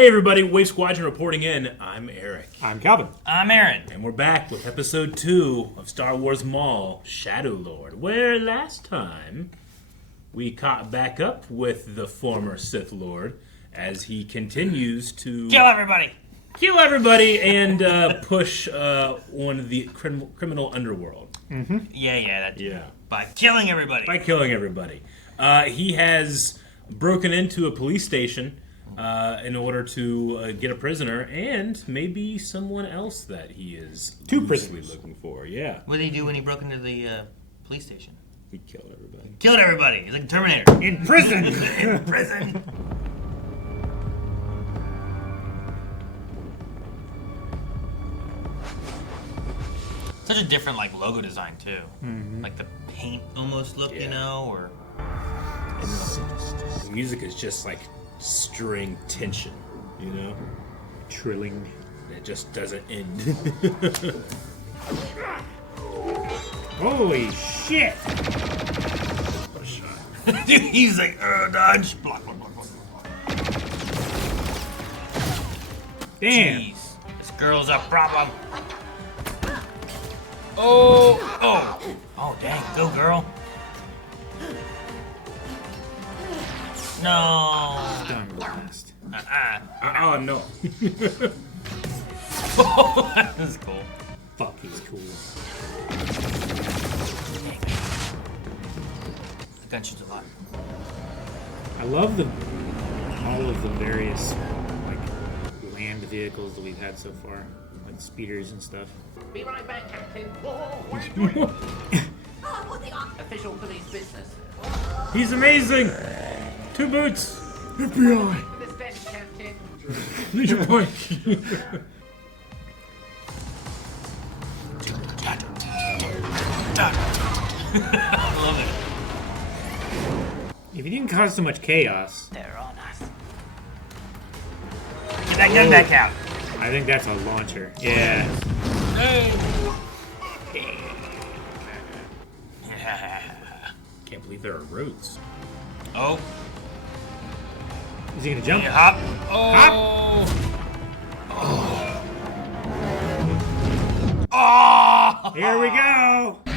Hey everybody, Wave Squadron reporting in. I'm Eric. I'm Calvin. I'm Aaron. And we're back with episode 2 of Star Wars Maul, Shadow Lord, where last time we caught back up with the former Sith Lord as he continues to Kill everybody! And push on the criminal underworld. Mm-hmm. Yeah. Yeah. By killing everybody. He has broken into a police station in order to get a prisoner and maybe someone else that he is Two prisoners looking for. Yeah. What did he do when he broke into the police station? He killed everybody. Killed everybody. He's like a Terminator. In prison! In prison. Such a different logo design too. Mm-hmm. Like the paint almost look, you know, or And the music is just like string tension, you know? Trilling. It just doesn't end. Holy shit! What a shot. dude, he's like, dodge, block. Damn! Jeez, this girl's a problem. Oh, dang, go girl. No. Stun blast. Oh no. Oh, that was cool. Fuck, he's cool. The gun shoots a lot. I love all of the various land vehicles that we've had so far, like speeders and stuff. Be right back, Captain. Whoa, what are you doing? Official police business. He's amazing! 2 boots! FBI! This desk, Captain. Need your point. I love it. If you didn't cause so much chaos, They're on us. Get that gun back out. I think that's a launcher. Yeah. Hey. Can't believe there are roads. Oh. Is he gonna jump? Yeah, hop. Oh. Here we go! I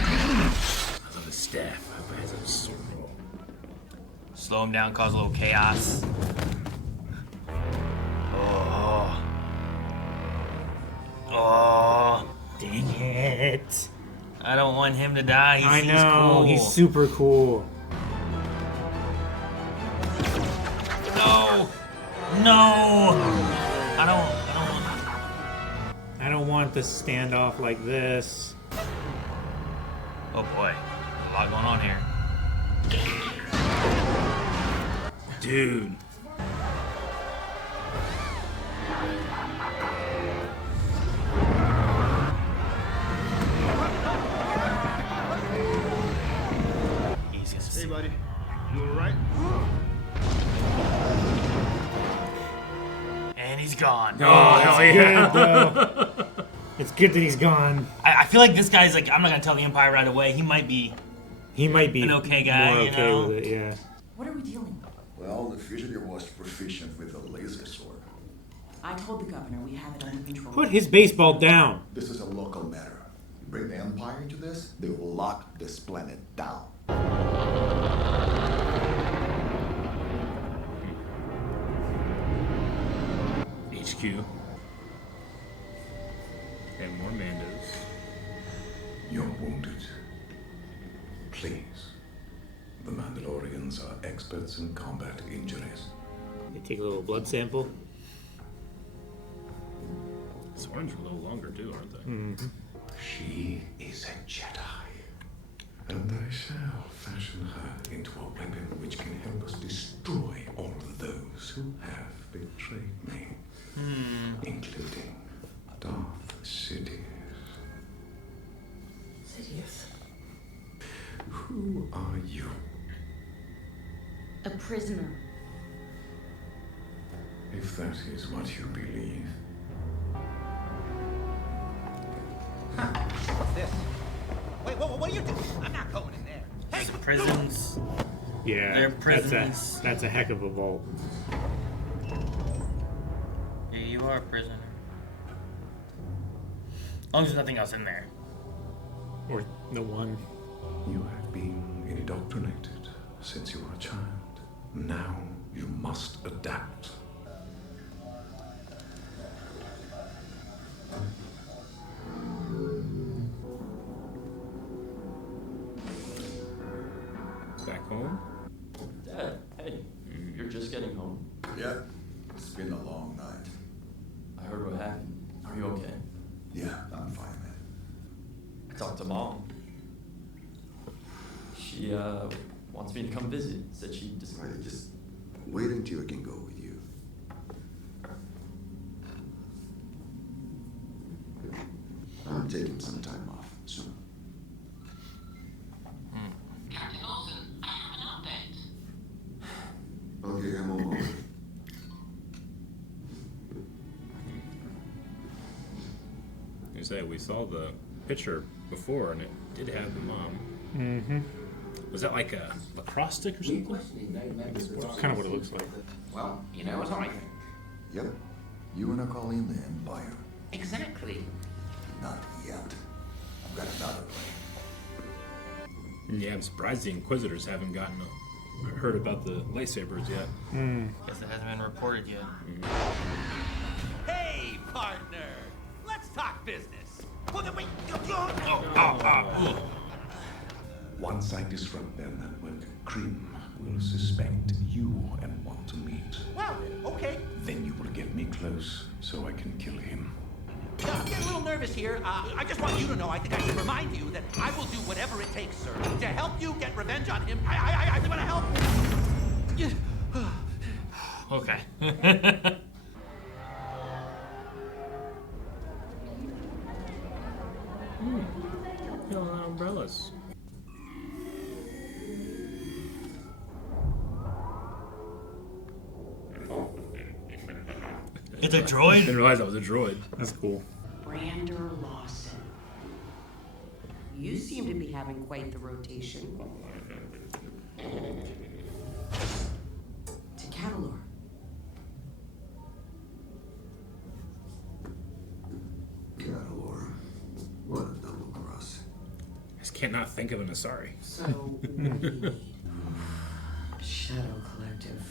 love his staff. I hope it has a sword roll. Slow him down, cause a little chaos. Oh. Dang it. I don't want him to die. I He's know, cool. he's super cool. No. I don't want this standoff like this. Oh boy. A lot going on here. Dude. Jesus. Hey, buddy. You alright? And he's gone. Oh, hell yeah. Good, though. It's good that he's gone. I feel like this guy's like, I'm not gonna tell the Empire right away. He might be An okay guy, more you okay know? with it, yeah. What are we dealing with? Well, the fugitive was proficient with a laser sword. I told the governor we have it under control. Put his baseball down. This is a local matter. You bring the Empire into this, they will lock this planet down. HQ. And more Mandos. You're wounded. Please. The Mandalorians are experts in combat injuries. They take a little blood sample. His arms are a little longer too, aren't they? Mm-hmm. She is a Jedi. And I shall fashion her into a weapon which can help us destroy all of those who have betrayed me. Including Darth Sidious. Sidious. Who are you? A prisoner. If that is what you believe. What's this? Wait, what are you doing? I'm not going in there. Hey, Prisons. Yeah, They're prisons. That's a heck of a vault. You are a prisoner. As long as there's nothing else in there. Or the one. You have been indoctrinated since you were a child. Now you must adapt. Back home? Dad, hey, you're just getting home? Yeah, it's been a long night. I heard what happened. Are you okay? Yeah, I'm fine, man. I talked to Mom. She, wants me to come visit. Said she just... All right, just wait until I can go with you. I'm taking some time off soon. Captain Lawson, I have an update. Okay, I'm on my way. You say we saw the picture before, and it did have the mom. Mm-hmm. Was that like a lacrosse stick or something? That's kind of what it looks like. Well, you know what I think. Yep, you wanna call in the Empire? Exactly. Not yet. I've got another plan. Yeah, I'm surprised the Inquisitors haven't heard about the lightsabers yet. Guess it hasn't been reported yet. Hey, partner. Let's talk business. Well, then wait. Once I disrupt their network, Krim will suspect you and want to meet. Well, okay. Then you will get me close so I can kill him. I'm getting a little nervous here. I just want you to know, I think I should remind you that I will do whatever it takes, sir, to help you get revenge on him. I want to help. Okay. Umbrellas. It's a I droid? didn't realize that was a droid. That's cool. Brander Lawson. You seem to be having quite the rotation. To Catalor. Catalor. What a double cross. I just can't not think of an Asari. So, what do you need? Shadow Collective.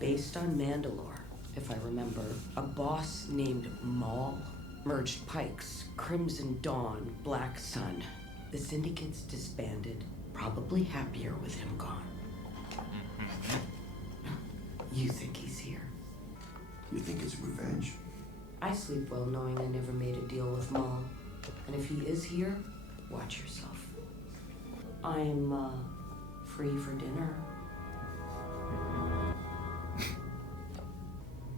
Based on Mandalore, if I remember. A boss named Maul merged Pykes, Crimson Dawn, Black Sun. The Syndicate's disbanded, probably happier with him gone. You think he's here? You think it's revenge? I sleep well knowing I never made a deal with Maul. And if he is here, watch yourself. I'm, free for dinner.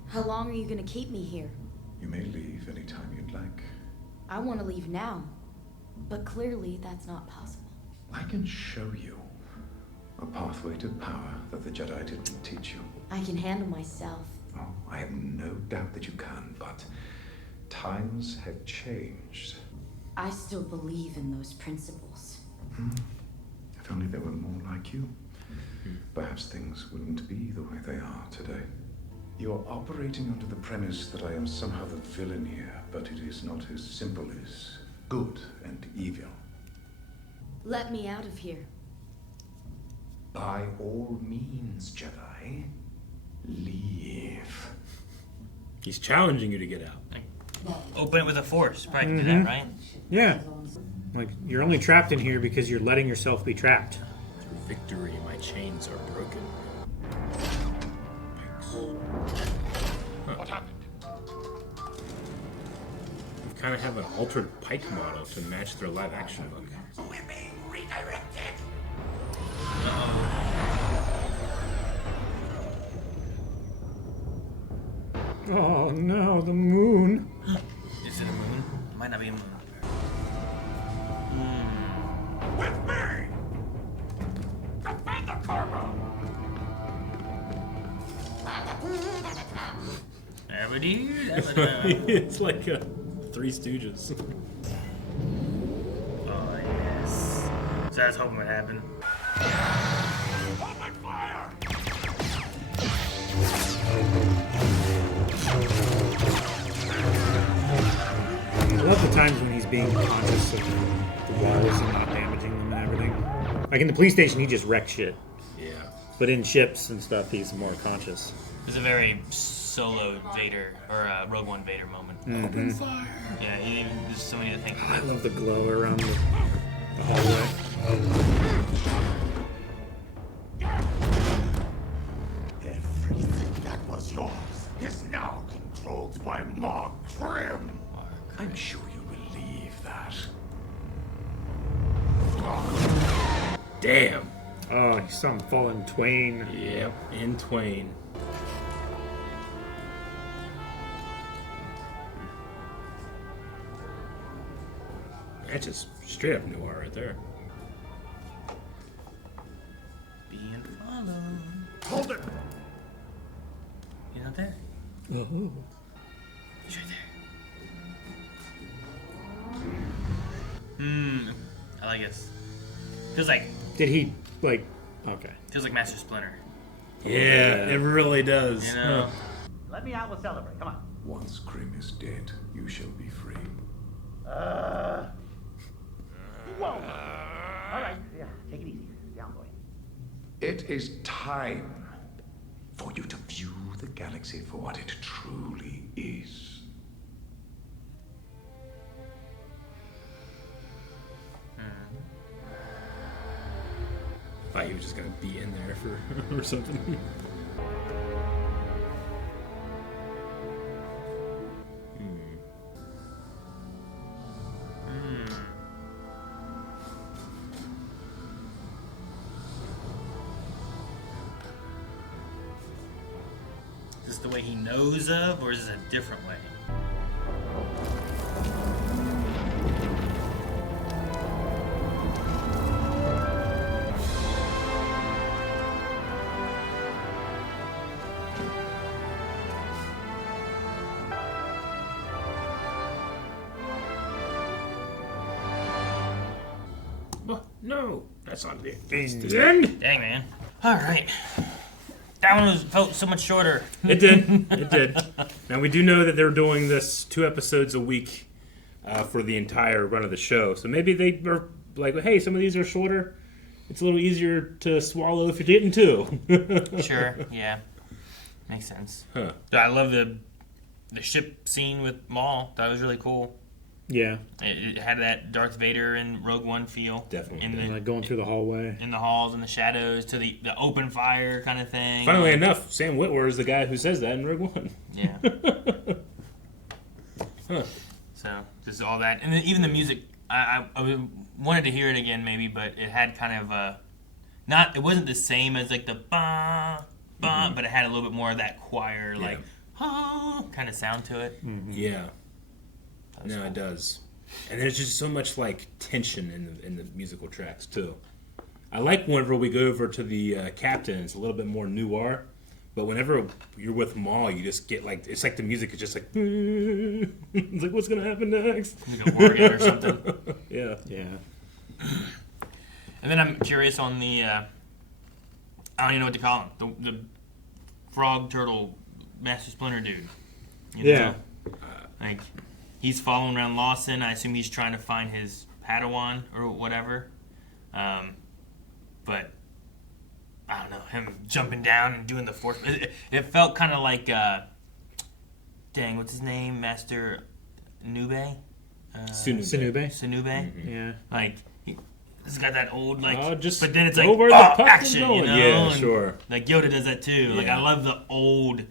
How long are you gonna keep me here? You may leave anytime you'd like. I want to leave now, but clearly that's not possible. I can show you a pathway to power that the Jedi didn't teach you. I can handle myself. Oh, I have no doubt that you can, but times have changed. I still believe in those principles. If only there were more like you. Perhaps things wouldn't be the way they are today. You are operating under the premise that I am somehow the villain here, but it is not as simple as good and evil. Let me out of here. By all means, Jedi, leave. He's challenging you to get out. Open it with a force. Probably can do that, right? Yeah. Like, you're only trapped in here because you're letting yourself be trapped. Through victory, my chains are broken. What happened? We kind of have an altered Pike model to match their live action look. We're being redirected. Oh no, the moon. Is it a moon? It might not be a moon. With me! Defend the cargo! It's like Three Stooges. Oh, yes. So I was hoping it would happen. Open fire! times when he's being conscious of the walls and not damaging them and everything. Like in the police station, he just wrecks shit. Yeah. But in ships and stuff, he's more conscious. It's a very Solo Vader or Rogue One Vader moment. Open fire. Yeah, there's so many other things. I love the glow around the hallway. Everything that was yours is now controlled by Mark Prim. I'm sure you believe that. Damn. Oh, you saw him fall in twain. Yep, in twain. That's just straight up noir right there. Being followed. Hold it! He's not there. Oh. He's right there. I like this. Feels like Did he, like... Okay. feels like Master Splinter. Yeah, it really does. You know? Let me out, we'll celebrate. Come on. Once Grim is dead, you shall be free. Whoa! All right, yeah, take it easy. Down, boy. It is time for you to view the galaxy for what it truly is. I thought he was just gonna be in there for or something. Is this the way he knows of, or is this a different way? Oh, no, that's not the end. Dang, man. All right. That one felt so much shorter. It did. It did. Now, we do know that they're doing this 2 episodes a week for the entire run of the show. So maybe they are like, hey, some of these are shorter. It's a little easier to swallow if you're getting 2. Sure, yeah. Makes sense. Huh. I love the ship scene with Maul. That was really cool. Yeah. It had that Darth Vader and Rogue One feel. Definitely. And like going through the hallway. In the halls and the shadows to the open fire kind of thing. Funnily enough, Sam Witwer is the guy who says that in Rogue One. Yeah. Huh. So, just all that. And then even the music, I wanted to hear it again maybe, but it had kind of it wasn't the same as like the ba, ba, but it had a little bit more of that choir, like, kind of sound to it. Mm-hmm. Yeah. No, cool. It does. And there's just so much like tension in the musical tracks too. I like whenever we go over to the captain, it's a little bit more noir. But whenever you're with Maul, you just get like it's like the music is just like it's like what's gonna happen next? Like an organ or something. Yeah. Yeah. And then I'm curious on the I don't even know what to call him. The frog turtle Master Splinter dude. You know? Like he's following around Lawson. I assume he's trying to find his Padawan or whatever. But I don't know, him jumping down and doing the force. It felt kind of like, dang, what's his name? Master Nube? Sinube. Mm-hmm. Yeah. Like, he's got that old, like, just but then it's like, where the puck is action, going. you know? Yeah, And, sure. like, Yoda does that too. Yeah. Like, I love the old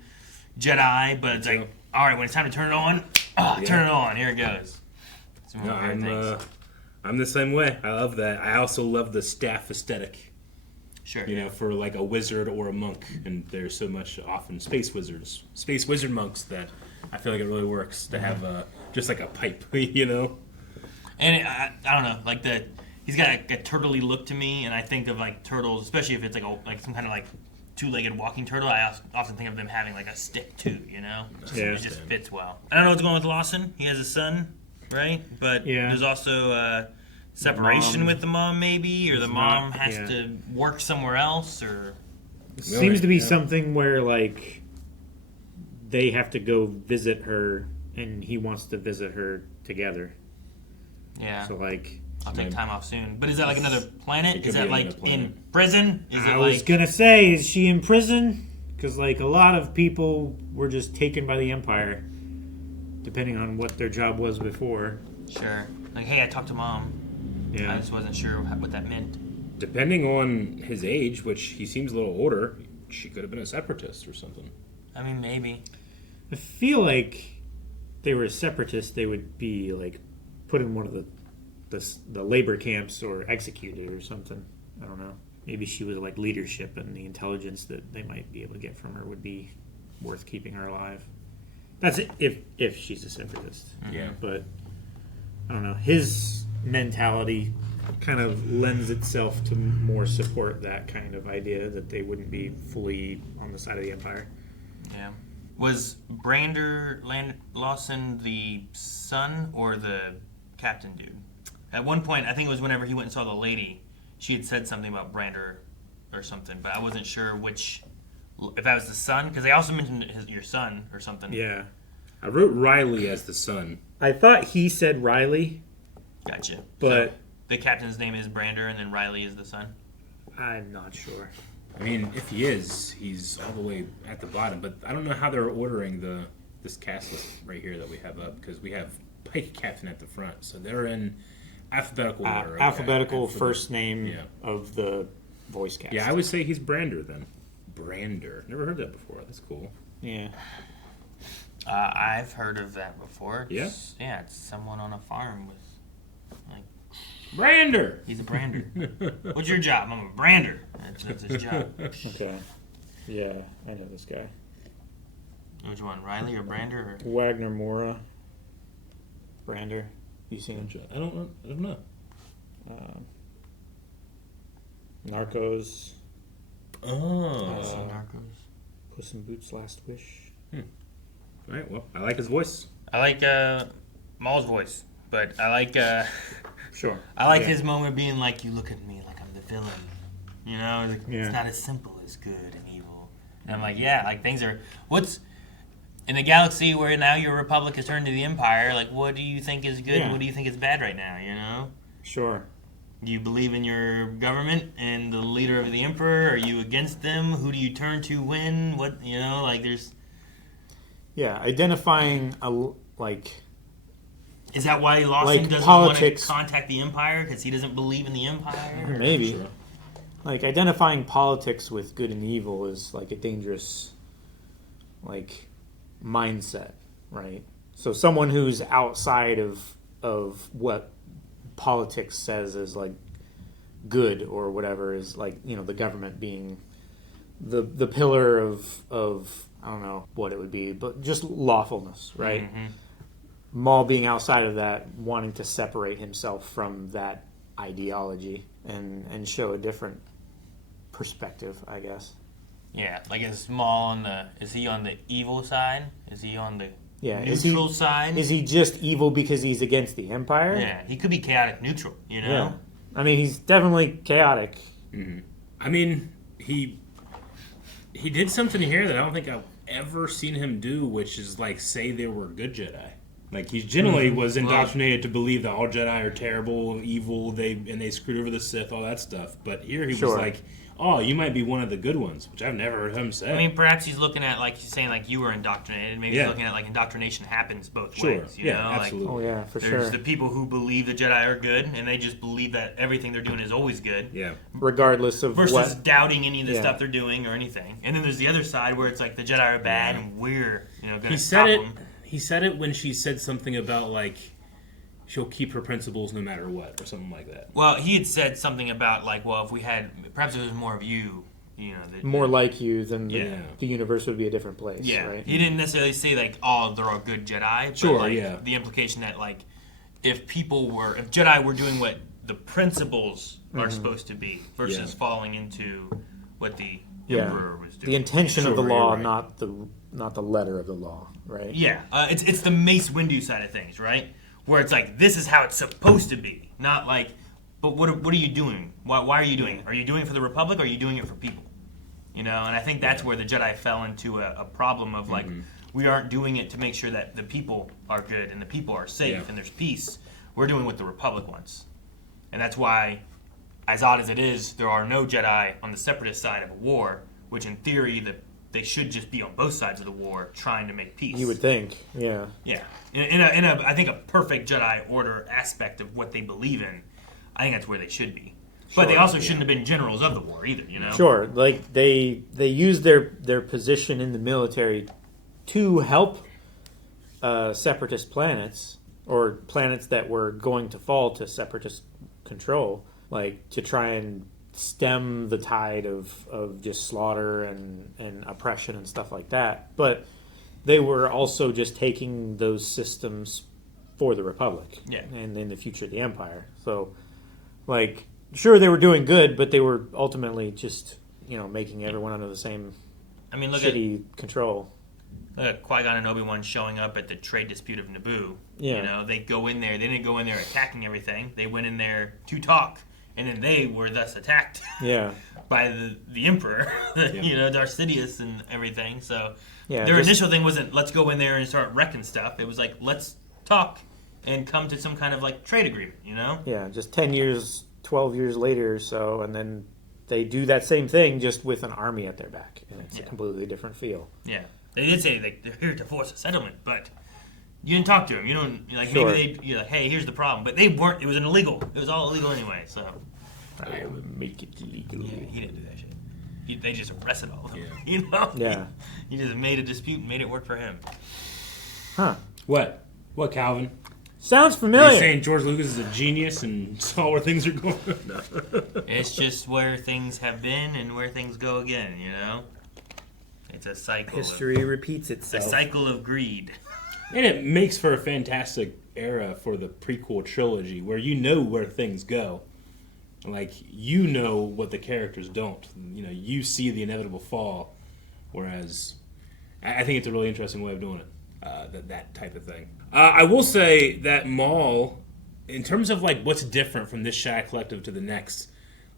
Jedi, but it's like, all right, when it's time to turn it on, turn it on. Here it goes. No, I'm the same way. I love that. I also love the staff aesthetic. Sure. You know, for like a wizard or a monk, and there's so much often space wizard monks that I feel like it really works to have just like a pipe, you know. And I don't know, like he's got a turtley look to me, and I think of like turtles, especially if it's like some kind of like two-legged walking turtle. I often think of them having like a stick too, you know. It just fits well. I don't know what's going on with Lawson. He has a son, right? But there's also separation with the mom, maybe, or the mom has to work somewhere else, or it seems to be something where like they have to go visit her, and he wants to visit her together. Yeah. So like, I'll take time off soon. But is that like another planet? could Is be that another like planet. in prison? Is it I was like gonna say, is she in prison? Because like a lot of people were just taken by the Empire, depending on what their job was before. sure? Like, hey, I talked to Mom. I Yeah. just wasn't sure what that meant. Depending on his age, which he seems a little older, she could have been a separatist or something. I mean, maybe. I feel like they were separatists. They would be like put in one of the labor camps or executed or something. I don't know. Maybe she was like leadership, and the intelligence that they might be able to get from her would be worth keeping her alive. That's if she's a separatist. Yeah. But I don't know. His mentality kind of lends itself to more support that kind of idea that they wouldn't be fully on the side of the Empire. Yeah. Was Lawson the son or the captain dude? At one point, I think it was whenever he went and saw the lady, she had said something about Brander or something, but I wasn't sure which, if that was the son, because they also mentioned your son or something. Yeah. I wrote Riley as the son. I thought he said Riley, Gotcha. but So the captain's name is Brander, and then Riley is the son? I'm not sure. I mean, if he is, he's all the way at the bottom. But I don't know how they're ordering this cast list right here that we have up, because we have Pike Captain at the front, so they're in alphabetical order. Okay. Alphabetical first name Yeah. of the voice cast. Yeah, I would say he's Brander then. Brander. Never heard that before. That's cool. Yeah. I've heard of that before. Yeah? Yeah, it's someone on a farm with, like, Brander! he's a brander. What's your job? I'm a brander. That's his job. Okay. Yeah, I know this guy. Which one, Riley or Brander? Or? Wagner Moura. Brander. You seen him? I don't know. Narcos. Oh. I've seen Narcos. Puss in Boots' Last Wish. All right, well, I like his voice. I like Maul's voice, but I like Sure. I like Yeah. his moment being like, "You look at me like I'm the villain." You know, like, Yeah. it's not as simple as good and evil. And I'm like, yeah, like things are. What's in the galaxy where now your republic has turned to the Empire? Like, what do you think is good? Yeah. What do you think is bad right now? You know. Sure. Do you believe in your government and the leader of the Emperor? Are you against them? Who do you turn to when? What, you know, like there's... Yeah, identifying Is that why Lawson Like doesn't politics. want to contact the Empire? Because he doesn't believe in the Empire? maybe. Sure. Like identifying politics with good and evil is like a dangerous like mindset, right? So someone who's outside of what politics says is like good or whatever is like, you know, the government being the pillar of I don't know what it would be, but just lawfulness, right? Mm-hmm. Maul being outside of that, wanting to separate himself from that ideology and show a different perspective, I guess. Yeah, like is Maul on the... Is he on the evil side? Is he on the Is neutral he, side? Is he just evil because he's against the Empire? Yeah, he could be chaotic neutral, you know? Yeah. I mean, he's definitely chaotic. Mm-hmm. I mean, he did something here that I don't think I've ever seen him do, which is like say they were good Jedi. Like he generally was indoctrinated to believe that all Jedi are terrible, evil, they screwed over the Sith, all that stuff. But here he was like, "Oh, you might be one of the good ones," which I've never heard him say. I mean, perhaps he's looking at, like, he's saying, like, you were indoctrinated. Maybe he's looking at, like, indoctrination happens both ways, you know? Absolutely. Oh yeah, for There's sure. the people who believe the Jedi are good, and they just believe that everything they're doing is always good. Yeah. Regardless of Versus what. doubting any of the Yeah. stuff they're doing or anything. And then there's the other side where it's like the Jedi are bad and we're, you know, going He to stop said it. them. He said it when she said something about like she'll keep her principles no matter what, or something like that. Well, he had said something about, like, well, if we had, perhaps if there was more of you, you know. More like you, then Yeah. the universe would be a different place, Yeah, right? he didn't necessarily say like, "Oh, they're all good Jedi." Sure, but, like, yeah. the implication that like, if Jedi were doing what the principles are supposed to be, versus falling into what the Emperor was doing. The intention of the Sure, law, you're right. not the letter of the law, right? Yeah, it's the Mace Windu side of things, right? Where it's like, this is how it's supposed to be, not like, but what are you doing? Why are you doing it? Are you doing it for the Republic, or are you doing it for people? You know, and I think that's where the Jedi fell into a problem of like, we aren't doing it to make sure that the people are good and the people are safe and there's peace. We're doing what the Republic wants. And that's why, as odd as it is, there are no Jedi on the Separatist side of a war, which in theory, they should just be on both sides of the war trying to make peace. You would think, yeah. Yeah. In a I think, a perfect Jedi Order aspect of what they believe in, I think that's where they should be. But they also shouldn't have been generals of the war either, you know? Sure, like they use their position in the military to help separatist planets, or planets that were going to fall to separatist control, like to try and stem the tide of just slaughter and oppression and stuff like that. But they were also just taking those systems for the Republic, and in the future the Empire. So, like, sure, they were doing good, but they were ultimately just, making everyone under the same shitty control. Look at Qui-Gon and Obi-Wan showing up at the trade dispute of Naboo. Yeah. They go in there. They didn't go in there attacking everything. They went in there to talk, and then they were thus attacked by the Emperor, Darth Sidious and everything. So their initial thing wasn't, let's go in there and start wrecking stuff. It was like, let's talk and come to some kind of, like, trade agreement, Yeah, just 10 years, 12 years later or so, and then they do that same thing just with an army at their back, and it's a completely different feel. Yeah. They did say they're here to force a settlement, but you didn't talk to them. You don't, Sure. maybe you're like, hey, here's the problem. But they weren't, it was illegal. It was all illegal anyway, so. I will make it illegal. Yeah, he didn't do that shit. They just arrested all of them, Yeah. He just made a dispute and made it work for him. Huh. What, Calvin? Sounds Are familiar. you saying George Lucas is a genius and saw where things are going? No. It's just where things have been and where things go again, It's a cycle. History repeats itself. A cycle of greed. And it makes for a fantastic era for the prequel trilogy, where you know where things go. Like, you know what the characters don't. You see the inevitable fall. Whereas, I think it's a really interesting way of doing it. That type of thing. I will say that Maul, in terms of, like, what's different from this Shadow Collective to the next,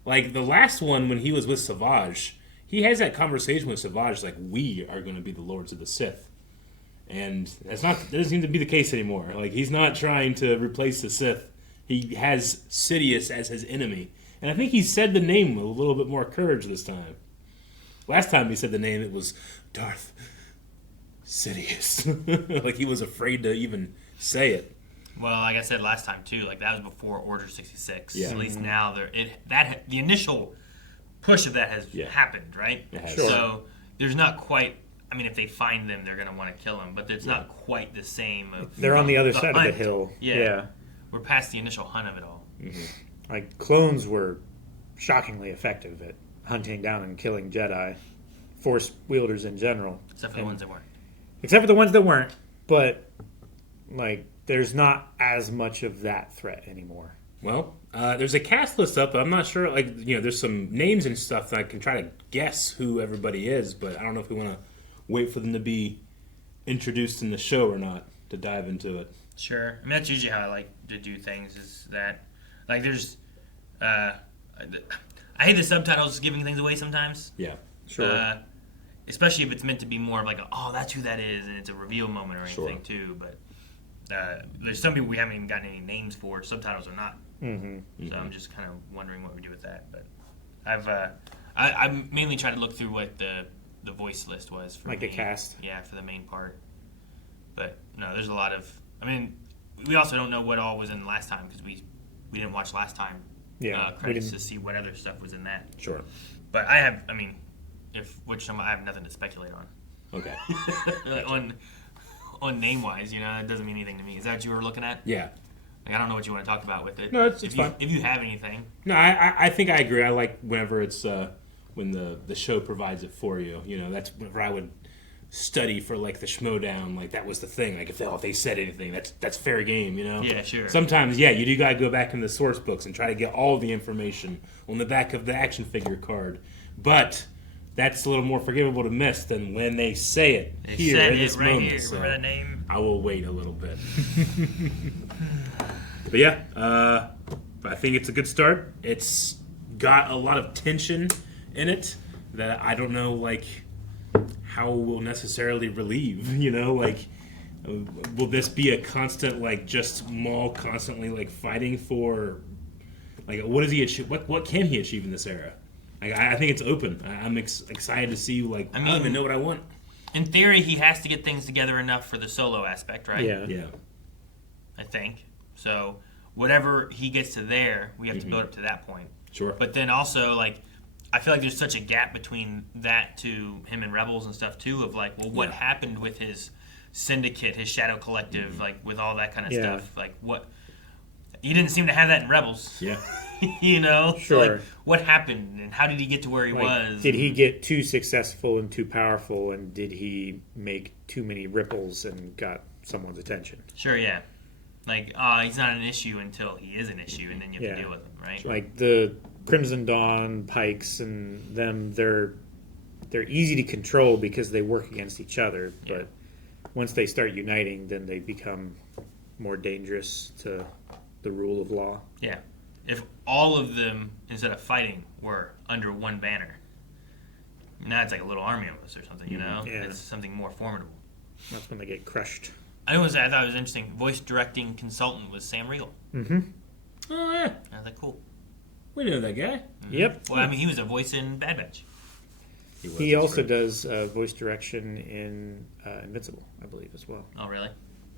like, the last one, when he was with Savage, he has that conversation with Savage, like, we are going to be the Lords of the Sith. And that doesn't seem to be the case anymore. Like, he's not trying to replace the Sith. He has Sidious as his enemy. And I think he said the name with a little bit more courage this time. Last time he said the name, it was Darth Sidious. Like, he was afraid to even say it. Well, like I said last time, too, like, that was before Order 66. Yeah. At least now, the initial push of that has happened, right? It has. Sure. So there's not quite. I mean, if they find them, they're going to want to kill them, but it's not quite the same. They're on the other side hunt. of the hill. Yeah. We're past the initial hunt of it all. Mm-hmm. Like, clones were shockingly effective at hunting down and killing Jedi, Force wielders in general. Except for the ones that weren't. Except for the ones that weren't, but, like, there's not as much of that threat anymore. Well, there's a cast list up, but I'm not sure, like, there's some names and stuff that I can try to guess who everybody is, but I don't know if we want to wait for them to be introduced in the show or not to dive into it. Sure. I mean, that's usually how I like to do things, is that, like, there's, I hate the subtitles giving things away sometimes. Yeah. Sure. Especially if it's meant to be more of like, that's who that is, and it's a reveal moment or anything, too, but there's some people we haven't even gotten any names for, subtitles or not. Mm-hmm. So I'm just kind of wondering what we do with that, but I've mainly tried to look through what the voice list was for like the cast. Yeah, for the main part. But no, there's a lot of. I mean, we also don't know what all was in last time because we didn't watch last time. Yeah, credits to see what other stuff was in that. Sure. But I have. I mean, I have nothing to speculate on. Okay. on name wise, it doesn't mean anything to me. Is that what you were looking at? Yeah. Like, I don't know what you want to talk about with it. No, it's fine. If you have anything. No, I think I agree. I like whenever it's when the show provides it for you. That's whenever I would study for, like, the Schmodown. Like, that was the thing. Like, if they said anything, that's fair game. Yeah, sure. Sometimes, you do gotta go back in the source books and try to get all the information on the back of the action figure card. But that's a little more forgivable to miss than when they say it here in this right moment. Here. So Remember that name? I will wait a little bit. But yeah, I think it's a good start. It's got a lot of tension in it that I don't know, like, how we'll necessarily relieve. Like, Will this be a constant, like, just Maul constantly, like, fighting for, like, what does he achieve? What can he achieve in this era? Like, I think it's open. I'm excited to see, like, I don't even know what I want. In theory, he has to get things together enough for the solo aspect, right? Yeah. I think. So, whatever he gets to there, we have to build up to that point. Sure. But then also, like, I feel like there's such a gap between that to him and Rebels and stuff, too, of, like, well, what happened with his syndicate, his shadow collective, like, with all that kind of stuff? Like, what... He didn't seem to have that in Rebels. Yeah. You know? Sure. So, like, what happened, and how did he get to where he was? Did he get too successful and too powerful, and did he make too many ripples and got someone's attention? Sure, yeah. Like, he's not an issue until he is an issue, and then you have to deal with him, right? Like the Crimson Dawn, Pykes, and them, they're easy to control because they work against each other, but once they start uniting, then they become more dangerous to the rule of law. Yeah. If all of them, instead of fighting, were under one banner, now it's like a little army of us or something, you know? Yeah. It's something more formidable. That's when they get crushed. I thought it was interesting. Voice directing consultant was Sam Riegel. Mm-hmm. Oh, yeah. I was like, cool. We know that guy. Yep. Well, I mean, he was a voice in Bad Batch. He also does voice direction in Invincible, I believe, as well. Oh, really?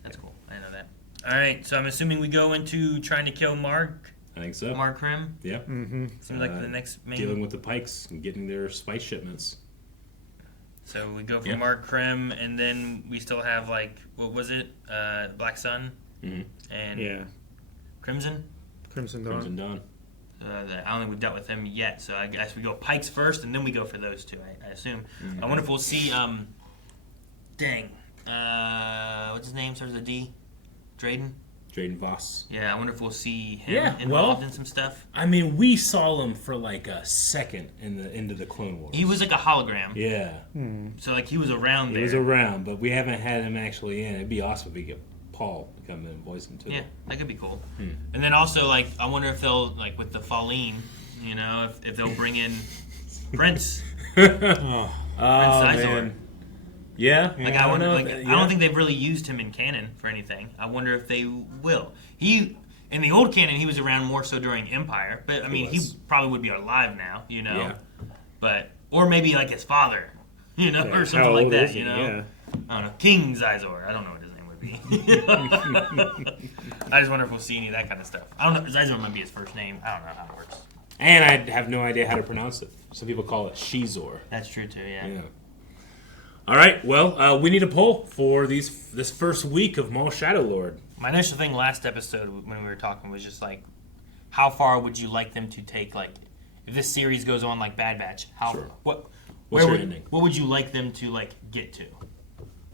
That's cool. I didn't know that. All right, so I'm assuming we go into trying to kill Mark. I think so. Mark Krim. Yeah. Mm-hmm. Seems like the next main... Dealing with the Pykes and getting their spice shipments. So we go for Mark Krim, and then we still have, like, what was it? Black Sun? And Crimson Dawn. Crimson Dawn. I don't think we've dealt with him yet, so I guess we go Pykes first, and then we go for those two, I assume. I wonder if we'll see, what's his name? Starts with a D? Drayden Voss. Yeah, I wonder if we'll see him involved in some stuff. I mean, we saw him for like a second in the end of the Clone Wars. He was like a hologram. Yeah. So like he was around there. He was around, but we haven't had him actually in. It'd be awesome if we get Paul to come in and voice him too. Yeah, that could be cool. And then also, like, I wonder if they'll, like, with the Falleen, you know, if they'll bring in Prince. Prince Sizor. Man. Yeah. Like, I wonder, like, I don't think they've really used him in canon for anything. I wonder if they will. In the old canon, he was around more so during Empire, but I mean, he probably would be alive now, you know. Yeah. But or maybe like his father, you know, or something like that, you know. Yeah. I don't know, King Sizor. I don't know what his name would be. I just wonder if we'll see any of that kind of stuff. I don't know. Sizor might be his first name. I don't know how it works. And I have no idea how to pronounce it. Some people call it Shizor. That's true too. Yeah. All right. Well, we need a poll for this first week of Maul Shadow Lord. My initial thing last episode when we were talking was just like, how far would you like them to take? Like, if this series goes on like Bad Batch, what's your ending? What would you like them to like get to?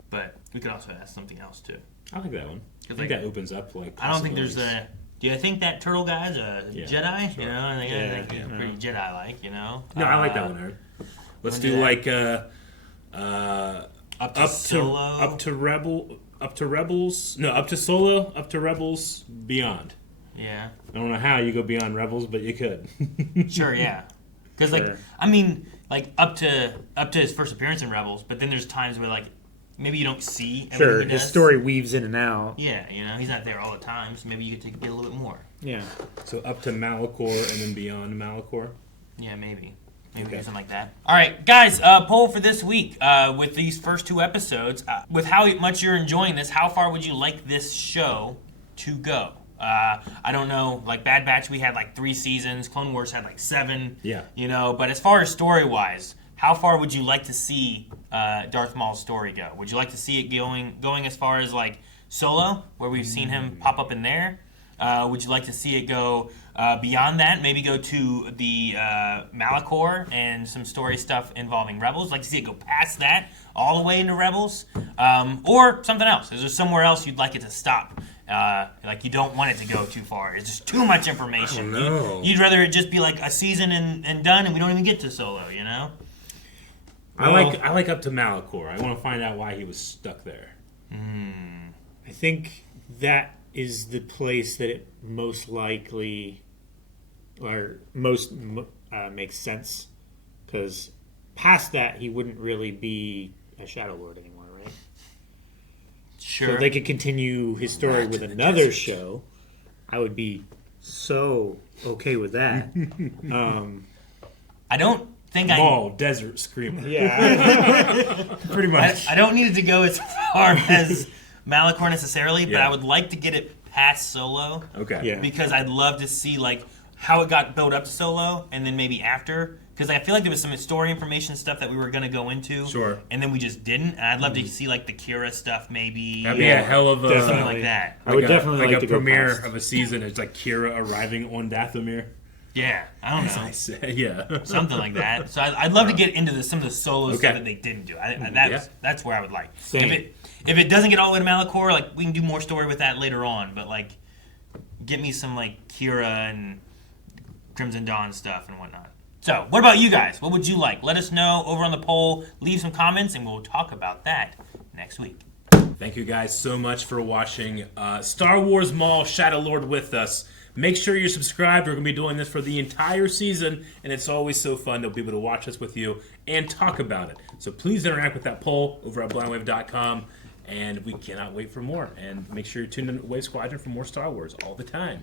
But we could also ask something else too. I like that one. I think that opens up like. I don't think there's a. Do you think that turtle guy's a Jedi? Sure. You know, I think he's pretty Jedi-like. You know. No, I like that one, Aaron. Let's do like up to Solo, up to Rebels. No, up to Solo, up to Rebels, beyond. Yeah. I don't know how you go beyond Rebels, but you could. Sure, yeah. Because like, I mean, like up to his first appearance in Rebels, but then there's times where like maybe you don't see. Sure, his story weaves in and out. Yeah, you know, he's not there all the time, so maybe you could get a little bit more. Yeah. So up to Malachor and then beyond Malachor. Yeah, maybe. Maybe something like that. All right, guys, poll for this week with these first two episodes. With how much you're enjoying this, how far would you like this show to go? I don't know. Like Bad Batch, we had like 3 seasons. Clone Wars had like 7. Yeah. You know, but as far as story-wise, how far would you like to see Darth Maul's story go? Would you like to see it going as far as like Solo, where we've seen him pop up in there? Would you like to see it go beyond that? Maybe go to the Malachor and some story stuff involving Rebels. Like to see it go past that all the way into Rebels, or something else. Is there somewhere else you'd like it to stop? Like you don't want it to go too far. It's just too much information. Oh, no. You'd rather it just be like a season and done, and we don't even get to Solo. You know. I like up to Malachor. I want to find out why he was stuck there. I think that is the place that it most likely or most makes sense, because past that he wouldn't really be a Shadow Lord anymore, right? Sure. So if they could continue his story with another show, I would be so okay with that. I don't think Maul, Desert Screamer. Yeah. Pretty much. I don't need it to go as far as Malachor necessarily, but Yeah. I would like to get it past Solo. Okay. Yeah. Because I'd love to see like how it got built up to Solo, and then maybe after. Because I feel like there was some story information stuff that we were going to go into, Sure. and then we just didn't. And I'd love to see like the Kira stuff, maybe That'd be a hell of a something like that. I would a, definitely like like a to go premiere past. of a season. It's like Kira arriving on Dathomir. Yeah, I don't know. I say, yeah. Something like that. So I'd love to get into some of the solo Okay. stuff that they didn't do. That's where I would like. Same. If it doesn't get all the way to Malachor, like we can do more story with that later on. But like, get me some like Kira and Crimson Dawn stuff and whatnot. So, what about you guys? What would you like? Let us know over on the poll. Leave some comments, and we'll talk about that next week. Thank you guys so much for watching Star Wars Maul Shadow Lord with us. Make sure you're subscribed. We're going to be doing this for the entire season, and it's always so fun to be able to watch us with you and talk about it. So please interact with that poll over at blindwave.com, and we cannot wait for more. And make sure you tune in to Wave Squadron for more Star Wars all the time.